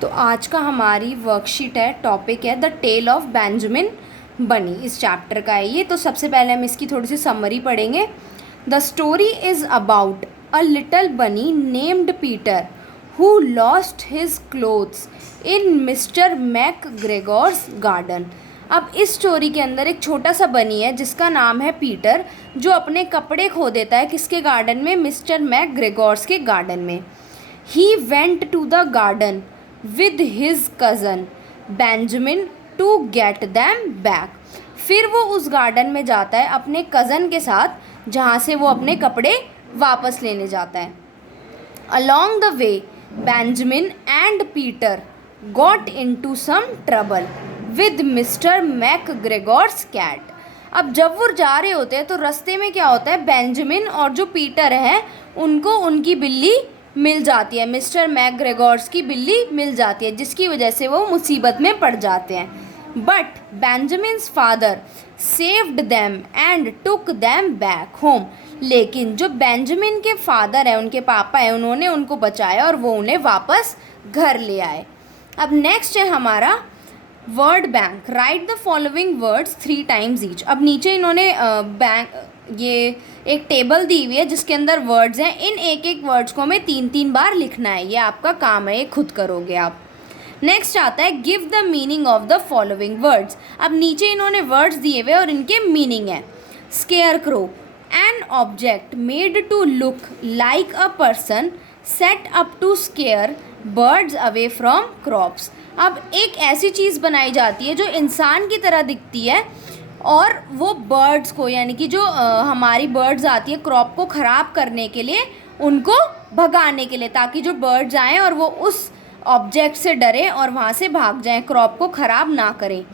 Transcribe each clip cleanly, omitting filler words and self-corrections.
तो आज का हमारी वर्कशीट है, टॉपिक है द टेल ऑफ बेंजामिन बनी। इस चैप्टर का है ये। तो सबसे पहले हम इसकी थोड़ी सी समरी पढ़ेंगे। The story is about a little bunny named Peter who lost his clothes in mister McGregor's garden. अब इस स्टोरी के अंदर एक छोटा सा बनी है जिसका नाम है पीटर, जो अपने कपड़े खो देता है किसके गार्डन में? मिस्टर मैकग्रेगोर्स के गार्डन में। He went to the garden with his cousin Benjamin to get them back। फिर वो उस गार्डन में जाता है अपने कज़न के साथ, जहाँ से वो अपने कपड़े वापस लेने जाता है। Along the way, Benjamin and Peter got into some trouble with Mr. McGregor's cat। अब जब वो जा रहे होते हैं तो रास्ते में क्या होता है, बेंजामिन और जो पीटर है उनको उनकी बिल्ली मिल जाती है, मिस्टर मैकग्रेगोर्स की बिल्ली मिल जाती है, जिसकी वजह से वो मुसीबत में पड़ जाते हैं। But Benjamin's father saved them and took them back home. लेकिन जो बेंजामिन के फादर हैं, उनके पापा हैं, उन्होंने उनको बचाया और वो उन्हें वापस घर ले आए। अब नेक्स्ट है हमारा word bank. Right the following words 3 times each. अब नीचे इन्होंने ये एक टेबल दी हुई है जिसके अंदर वर्ड्स हैं। इन एक एक वर्ड्स को हमें 3 बार लिखना है। ये आपका काम है, ये खुद करोगे आप। नेक्स्ट आता है give the meaning of the following words. अब नीचे इन्होंने वर्ड्स दिए हुए और इनके मीनिंग है। Scarecrow, an object made to look like a person set up to scare birds away from crops. अब एक ऐसी चीज़ बनाई जाती है जो इंसान की तरह दिखती है और वो बर्ड्स को, यानी कि जो हमारी बर्ड्स आती है क्रॉप को ख़राब करने के लिए, उनको भगाने के लिए, ताकि जो बर्ड्स आएँ और वो उस ऑब्जेक्ट से डरें और वहाँ से भाग जाएं, क्रॉप को ख़राब ना करें।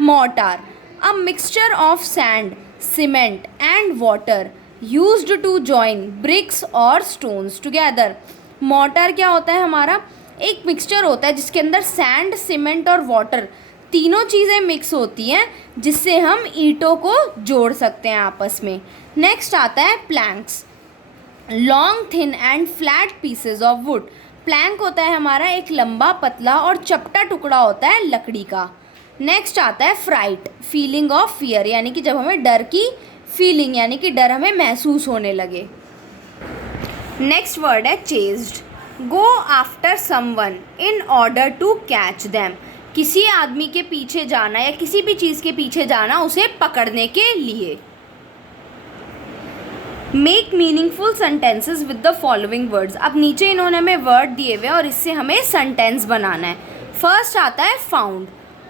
Mortar, a mixture of sand, cement and water used to join bricks और स्टोन्स टुगेदर। मोर्टार क्या होता है? हमारा एक मिक्सचर होता है जिसके अंदर सैंड, सीमेंट और वाटर तीनों चीज़ें मिक्स होती हैं, जिससे हम ईंटों को जोड़ सकते हैं आपस में। नेक्स्ट आता है planks, long thin and flat pieces of wood. Plank होता है हमारा एक लंबा, पतला और चपटा टुकड़ा होता है लकड़ी का। नेक्स्ट आता है फ्राइट, फीलिंग ऑफ फियर, यानी कि जब हमें डर की फीलिंग, यानी कि डर हमें महसूस होने लगे। नेक्स्ट वर्ड है chased, go after someone in order to catch them. किसी आदमी के पीछे जाना या किसी भी चीज़ के पीछे जाना उसे पकड़ने के लिए। Make meaningful sentences with the following words. अब नीचे इन्होंने हमें वर्ड दिए हुए और इससे हमें सेंटेंस बनाना है। फर्स्ट आता है found,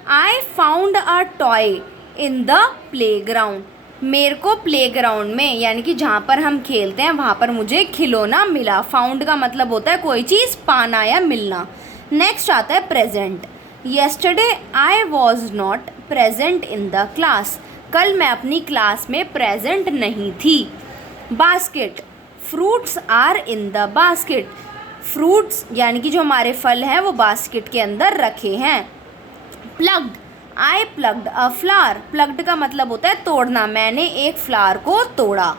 I found a toy in the playground. मेरे को प्लेग्राउंड में, यानी कि जहाँ पर हम खेलते हैं वहाँ पर मुझे खिलौना मिला। फाउंड का मतलब होता है कोई चीज़ पाना या मिलना। नेक्स्ट आता है present, yesterday I was not present in the class. कल मैं अपनी क्लास में प्रेजेंट नहीं थी। Basket, fruits are in the basket. Fruits यानी कि जो हमारे फल हैं वो बास्केट के अंदर रखे हैं। Plugged, I plugged a flower. Plugged का मतलब होता है तोड़ना, मैंने एक फ्लावर को तोड़ा।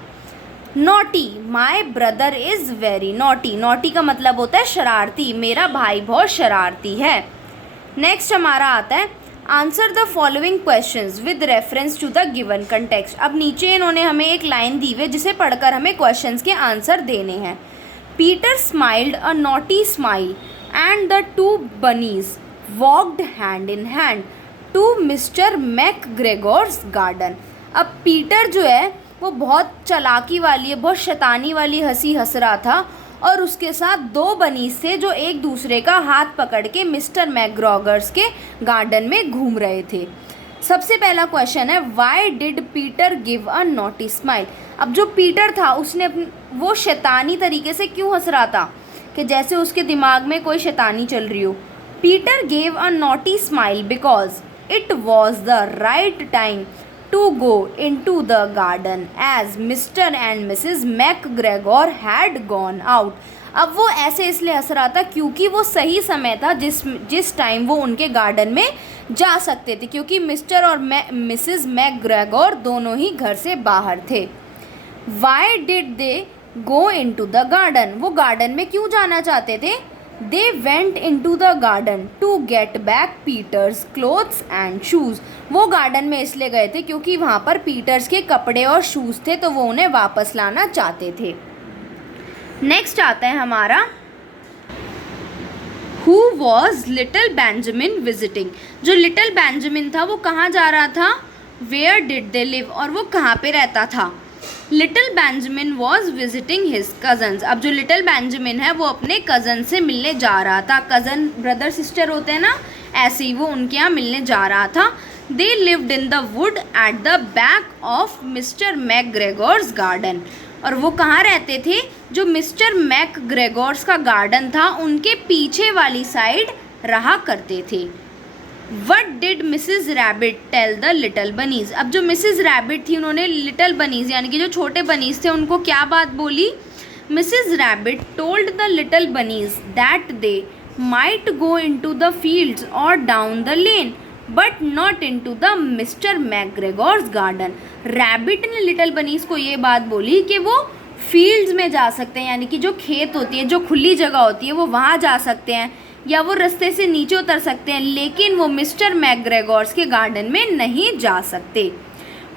Naughty, my brother is very naughty. Naughty का मतलब होता है शरारती, मेरा भाई बहुत शरारती है। नेक्स्ट हमारा आता है answer the following questions with reference to the given context. अब नीचे इन्होंने हमें एक लाइन दी हुई जिसे पढ़कर हमें क्वेश्चंस के आंसर देने हैं। Peter smiled a naughty smile and the 2 bunnies walked hand in hand to mister McGregor's garden. अब पीटर जो है वो बहुत चालाकी वाली है, बहुत शैतानी वाली हंसी हंस रहा था और उसके साथ 2 बनीज थे जो एक दूसरे का हाथ पकड़ के मिस्टर मैकग्रेगोर्स के गार्डन में घूम रहे थे। सबसे पहला क्वेश्चन है why did Peter give a naughty smile. अब जो पीटर था उसने वो शैतानी तरीके से क्यों हंस रहा था, कि जैसे उसके दिमाग में कोई शैतानी चल रही हो। Peter gave a naughty smile because it was the right time to go into the garden as Mr. and Mrs. McGregor had gone out। अब वो ऐसे इसलिए हंस रहा था क्योंकि वो सही समय था जिस टाइम वो उनके गार्डन में जा सकते थे, क्योंकि मिस्टर और मिसेस मैकग्रेगोर दोनों ही घर से बाहर थे। Why did they go into the garden? वो गार्डन में क्यों जाना चाहते थे? They went into the garden to get back Peter's clothes and shoes. वो गार्डन में इसलिए गए थे क्योंकि वहाँ पर पीटर्स के कपड़े और शूज़ थे, तो वो उन्हें वापस लाना चाहते थे। नेक्स्ट आता है हमारा who was little Benjamin visiting. जो लिटिल बेंजामिन था वो कहाँ जा रहा था, वेयर डिड दे लिव, और वो कहाँ पे रहता था। Little Benjamin was visiting his cousins. अब जो लिटिल बेंजामिन है वो अपने कज़न से मिलने जा रहा था। कज़न ब्रदर सिस्टर होते हैं ना, ऐसे ही वो उनके यहाँ मिलने जा रहा था। They lived in the wood at the back of mister McGregor's garden. और वो कहाँ रहते थे, जो मिस्टर मैकग्रेगोर्स का गार्डन था उनके पीछे वाली साइड रहा करते थे। What did Mrs Rabbit tell the little bunnies. अब जो मिसिज रैबिट थी उन्होंने लिटल बनीज यानी कि जो छोटे बनीज थे उनको क्या बात बोली। Mrs Rabbit told the little bunnies that they might go into the fields और down the lane but not into the mister McGregor's garden. Rabbit ने लिटल बनीज को ये बात बोली कि वो फील्ड्स में जा सकते हैं, यानी कि जो खेत होती है, जो खुली जगह होती है, वो वहाँ जा सकते हैं या वो रास्ते से नीचे उतर सकते हैं, लेकिन वो मिस्टर मैकग्रेगोर्स के गार्डन में नहीं जा सकते।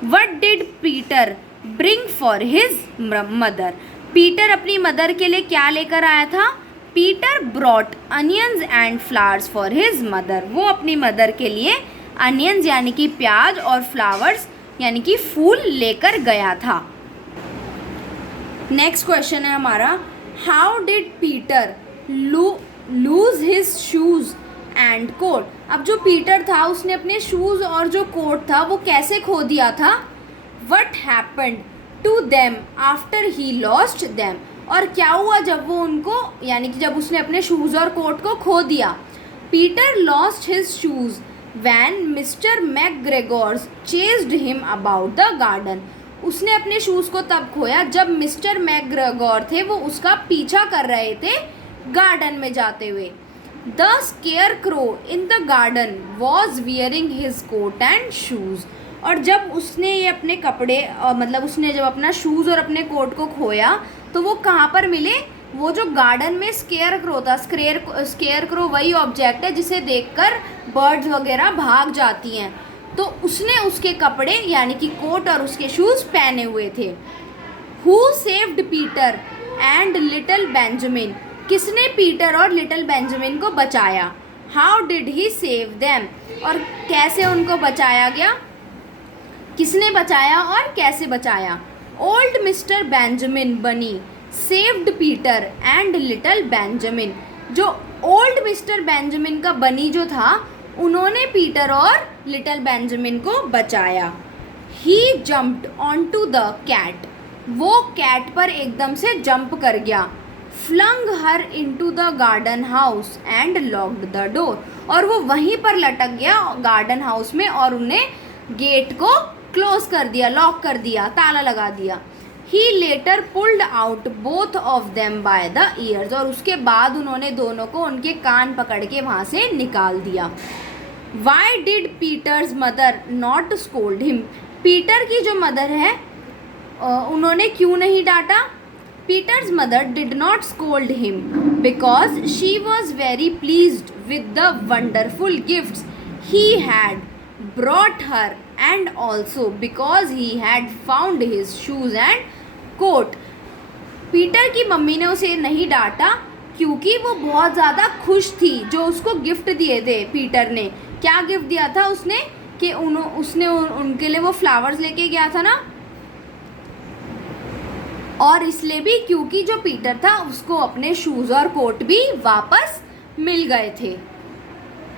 What did Peter bring for his mother. Peter अपनी मदर के लिए क्या लेकर आया था। Peter brought onions and flowers for his mother. वो अपनी मदर के लिए अनियंस यानी कि प्याज और फ्लावर्स यानी कि फूल लेकर गया था। नेक्स्ट क्वेश्चन है हमारा, how did Peter lose his shoes and coat. अब जो पीटर था उसने अपने शूज़ और जो कोट था वो कैसे खो दिया था। What happened to them after he lost them. और क्या हुआ जब वो उनको यानी कि जब उसने अपने शूज़ और कोट को खो दिया। Peter lost his shoes when mister McGregor chased him about the garden. उसने अपने शूज़ को तब खोया जब मिस्टर मैकग्रेगोर थे वो उसका पीछा कर रहे थे गार्डन में जाते हुए। The scarecrow in the garden was wearing his coat and shoes. और जब उसने ये अपने कपड़े मतलब उसने जब अपना शूज़ और अपने कोट को खोया तो वो कहाँ पर मिले, वो जो गार्डन में स्केयर क्रो था। स्केयर क्रो वही ऑब्जेक्ट है जिसे देखकर बर्ड्स वगैरह भाग जाती हैं, तो उसने उसके कपड़े यानी कि कोट और उसके शूज़ पहने हुए थे। Who saved Peter and little Benjamin. किसने पीटर और लिटिल बेंजामिन को बचाया। How did he save them. और कैसे उनको बचाया गया, किसने बचाया और कैसे बचाया। ओल्ड मिस्टर बेंजामिन बनी saved Peter and little Benjamin. जो ओल्ड मिस्टर बेंजामिन का बनी जो था उन्होंने पीटर और लिटिल बेंजामिन को बचाया। He jumped onto the cat. वो कैट पर एकदम से जंप कर गया। Flung her into the garden house and locked the door. और वो वहीं पर लटक गया गार्डन हाउस में और उन्हें गेट को क्लोज कर दिया, लॉक कर दिया, ताला लगा दिया। He later pulled out both of them by the ears. और उसके बाद उन्होंने दोनों को उनके कान पकड़ के वहाँ से निकाल दिया। Why did Peter's mother not scold him. Peter की जो मदर है उन्होंने क्यों नहीं डांटा। Peter's mother did not scold him because she was very pleased with the wonderful gifts he had brought her and also because he had found his shoes and coat। Peter की mummy ने उसे नहीं डांटा क्योंकि वो बहुत ज़्यादा खुश थी जो उसको गिफ्ट दिए थे। पीटर ने क्या गिफ्ट दिया था उसने कि उसने उनके लिए वो फ्लावर्स लेके गया था ना, और इसलिए भी क्योंकि जो पीटर था उसको अपने शूज़ और कोट भी वापस मिल गए थे।